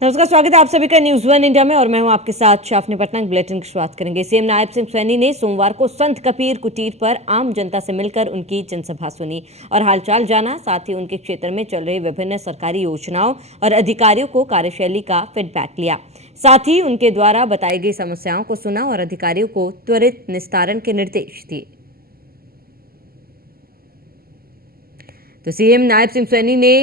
नमस्कार, स्वागत है आप सभी का न्यूज वन इंडिया में और मैं हूं आपके साथ शाफनी पटनायक। बुलेटिन की शुरुआत करेंगे। सीएम नायब सिंह सैनी ने सोमवार को संत कबीर कुटीर पर आम जनता से मिलकर उनकी जनसभा सुनी और हालचाल जाना। साथ ही उनके क्षेत्र में चल रही विभिन्न सरकारी योजनाओं और अधिकारियों को कार्यशैली का फीडबैक लिया। साथ ही उनके द्वारा बताई गई समस्याओं को सुना और अधिकारियों को त्वरित निस्तारण के निर्देश दिए। तो सीएम नायब सिंह सैनी ने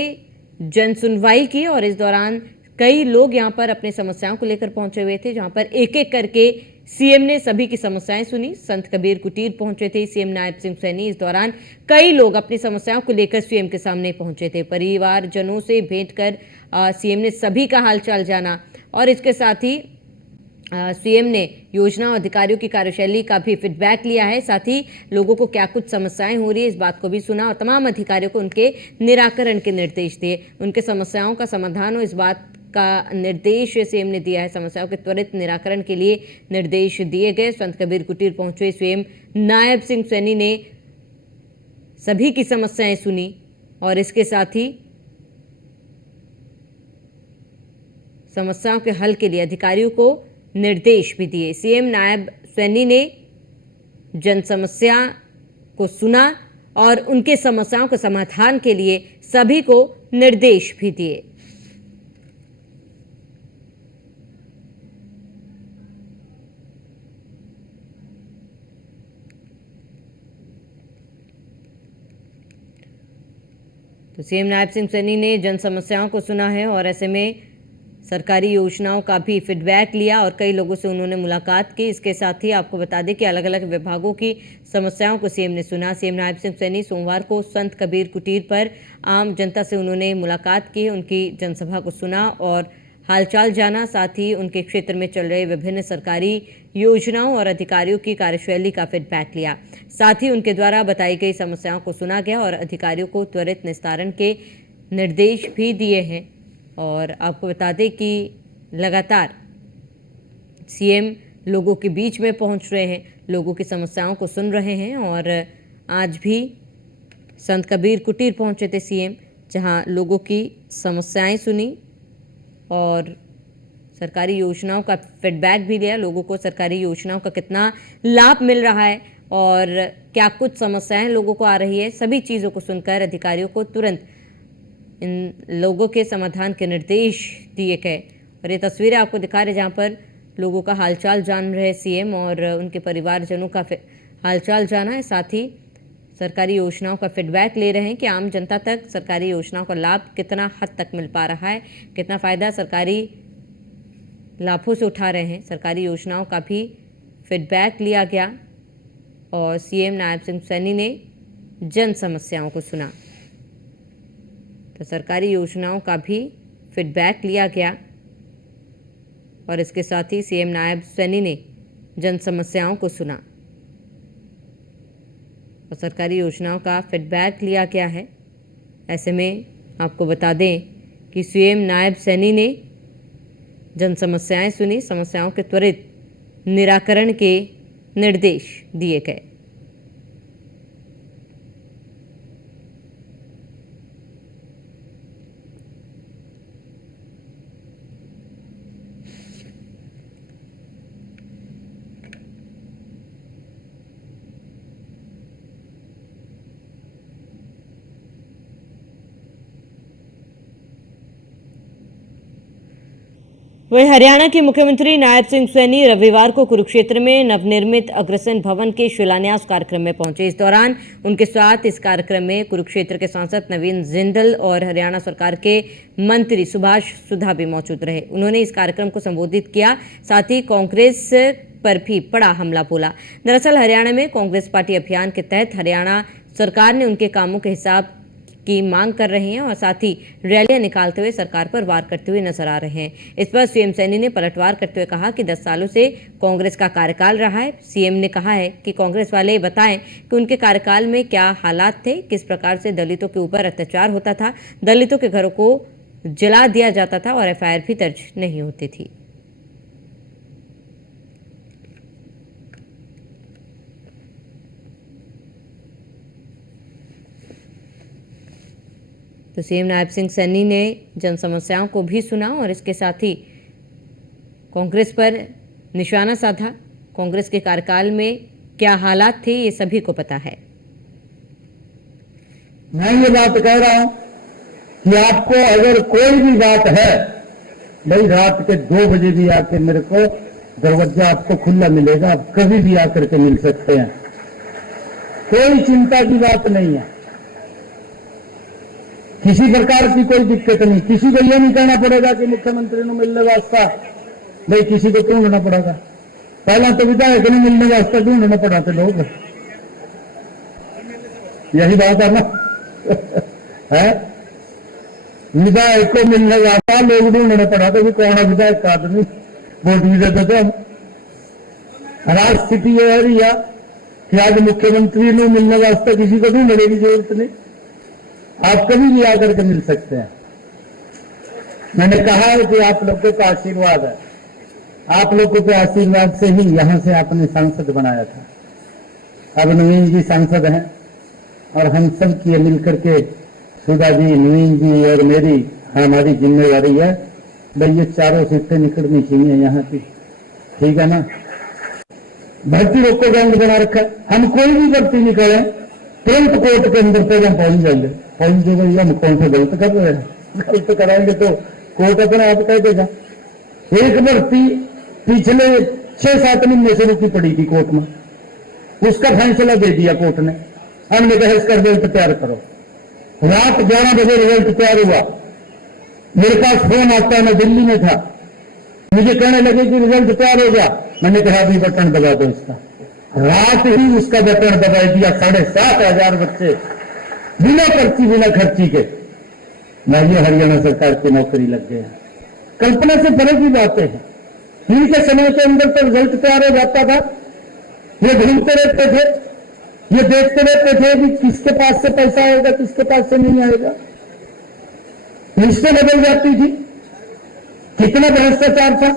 जन सुनवाई की और इस दौरान कई लोग यहां पर अपनी समस्याओं को लेकर पहुंचे हुए थे, जहां पर एक एक करके सीएम ने सभी की समस्याएं सुनी। संत कबीर कुटीर पहुंचे थे सीएम नायब सिंह सैनी। इस दौरान कई लोग अपनी समस्याओं को लेकर सीएम के सामने पहुंचे थे। परिवारजनों से भेंट कर सीएम ने सभी का हालचाल जाना और इसके साथ ही सीएम ने योजना और अधिकारियों की कार्यशैली का भी फीडबैक लिया है। साथ ही लोगों को क्या कुछ समस्याएं हो रही है इस बात को भी सुना और तमाम अधिकारियों को उनके निराकरण के निर्देश दिए। उनके समस्याओं का समाधान हो इस बात का निर्देश सीएम ने दिया है। समस्याओं के त्वरित निराकरण के लिए निर्देश दिए गए। संत कबीर कुटीर पहुंचे सीएम नायब सिंह सैनी ने सभी की समस्याएं सुनी और इसके साथ ही समस्याओं के हल के लिए अधिकारियों को निर्देश भी दिए। सीएम नायब सैनी ने जन समस्या को सुना और उनके समस्याओं के समाधान के लिए सभी को निर्देश भी दिए। तो सीएम नायब सिंह सैनी ने जन समस्याओं को सुना है और ऐसे में सरकारी योजनाओं का भी फीडबैक लिया और कई लोगों से उन्होंने मुलाकात की। इसके साथ ही आपको बता दें कि अलग अलग विभागों की समस्याओं को सीएम ने सुना। सीएम नायब सिंह सैनी सोमवार को संत कबीर कुटीर पर आम जनता से उन्होंने मुलाकात की, उनकी जनसभा को सुना और हालचाल जाना। साथ ही उनके क्षेत्र में चल रहे विभिन्न सरकारी योजनाओं और अधिकारियों की कार्यशैली का फीडबैक लिया। साथ ही उनके द्वारा बताई गई समस्याओं को सुना गया और अधिकारियों को त्वरित निस्तारण के निर्देश भी दिए हैं। और आपको बता दें कि लगातार सीएम लोगों के बीच में पहुंच रहे हैं, लोगों की समस्याओं को सुन रहे हैं और आज भी संत कबीर कुटीर पहुंचे थे सीएम, जहां लोगों की समस्याएं सुनी और सरकारी योजनाओं का फीडबैक भी लिया। लोगों को सरकारी योजनाओं का कितना लाभ मिल रहा है और क्या कुछ समस्याएं लोगों को आ रही है, सभी चीज़ों को सुनकर अधिकारियों को तुरंत इन लोगों के समाधान के निर्देश दिए गए। और ये तस्वीरें आपको दिखा रहे जहाँ पर लोगों का हालचाल जान रहे सीएम और उनके परिवारजनों का हालचाल जाना है। साथ ही सरकारी योजनाओं का फीडबैक ले रहे हैं कि आम जनता तक सरकारी योजनाओं का लाभ कितना हद तक मिल पा रहा है, कितना फ़ायदा सरकारी लाभों से उठा रहे हैं। सरकारी योजनाओं का भी फीडबैक लिया गया और सीएम नायब सिंह सैनी ने जन समस्याओं को सुना। तो सरकारी योजनाओं का भी फीडबैक लिया गया और इसके साथ ही सीएम नायब सैनी ने जन समस्याओं को सुना और सरकारी योजनाओं का फीडबैक लिया गया है। ऐसे में आपको बता दें कि सीएम नायब सैनी ने जन समस्याएं सुनी, समस्याओं के त्वरित निराकरण के निर्देश दिए गए। वहीं हरियाणा के मुख्यमंत्री नायब सिंह सैनी रविवार को कुरुक्षेत्र में नवनिर्मित अग्रसेन भवन के शिलान्यास कार्यक्रम में पहुंचे। इस दौरान उनके साथ इस कार्यक्रम में कुरुक्षेत्र के सांसद नवीन जिंदल और हरियाणा सरकार के मंत्री सुभाष सुधा भी मौजूद रहे। उन्होंने इस कार्यक्रम को संबोधित किया, साथ ही कांग्रेस पर भी बड़ा हमला बोला। दरअसल हरियाणा में कांग्रेस पार्टी अभियान के तहत हरियाणा सरकार ने उनके कामों के हिसाब की मांग कर रहे हैं और साथ ही रैलियां निकालते हुए सरकार पर वार करते हुए नजर आ रहे हैं। इस पर सीएम सैनी ने पलटवार करते हुए कहा कि 10 सालों से कांग्रेस का कार्यकाल रहा है। सीएम ने कहा है कि कांग्रेस वाले बताएं कि उनके कार्यकाल में क्या हालात थे, किस प्रकार से दलितों के ऊपर अत्याचार होता था, दलितों के घरों को जला दिया जाता था और एफआईआर भी दर्ज नहीं होती थी। तो सीएम नायब सिंह सैनी ने जन समस्याओं को भी सुना और इसके साथ ही कांग्रेस पर निशाना साधा। कांग्रेस के कार्यकाल में क्या हालात थे ये सभी को पता है। मैं ये बात कह रहा हूं कि आपको अगर कोई भी बात है, भाई रात के 2 बजे भी आके मेरे को दरवाजा आपको खुला मिलेगा, आप कभी भी आकर के मिल सकते हैं, कोई चिंता की बात नहीं है, किसी प्रकार की कोई दिक्कत नहीं। किसी को यह नहीं कहना पड़ेगा कि मुख्यमंत्री ने मिलने वास्ता भाई किसी को ढूंढना पड़ेगा। पहला तो विधायक ने मिलने वास्ते ढूंढना पड़ा थे लोग, यही बात है ना है, विधायक को मिलने वास्ता लोग ढूंढने पड़ा था कि कौन है विधायक का आदमी, वोट भी देते थे हम। आज स्थिति यह रही है कि आज मुख्यमंत्री ने मिलने वास्ते किसी को ढूंढने की जरूरत नहीं, आप कभी भी आकर के मिल सकते हैं। मैंने कहा है कि आप लोगों का आशीर्वाद है, आप लोगों के आशीर्वाद से ही यहां से आपने सांसद बनाया था। अब नवीन जी सांसद हैं और हम सब की मिलकर के सुधा जी, नवीन जी और मेरी हमारी जिम्मेवारी है भाई ये चारों सीटें निकलनी चाहिए यहाँ की, ठीक है ना। भर्ती रोको गैंग बना रखा है, हम कोई भी भर्ती नहीं करें तुरंत कोर्ट के अंदर पहले पहुंच जाएंगे, पहुंच जो भैया हम कौन से गलत कर रहे हैं, गलत कराएंगे तो कोर्ट अपने आप कह देगा। एक भर्ती पिछले 6-7 महीने से रुकी पड़ी थी कोर्ट में, उसका फैसला दे दिया कोर्ट ने, हमने कहा इसका रिजल्ट तैयार करो। रात 11 बजे रिजल्ट तैयार हुआ, मेरे पास फोन आता है, मैं दिल्ली में था, मुझे कहने लगे कि रिजल्ट तैयार हो गया। मैंने कहा अभी बटन दबा दो इसका, रात ही उसका बटन दबा दिया। 7,500 बच्चे बिना पर्ची बिना खर्ची के ये हरियाणा सरकार की नौकरी लग गया। कल्पना से परे की बातें हैं। इनके समय के अंदर तो रिजल्ट तैयार हो जाता था, ये ढूंढते रहते थे, ये देखते रहते थे कि किसके पास से पैसा आएगा किसके पास से नहीं आएगा, लिस्टें बदल जाती थी, कितना भ्रष्टाचार था।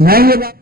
मैं ये बात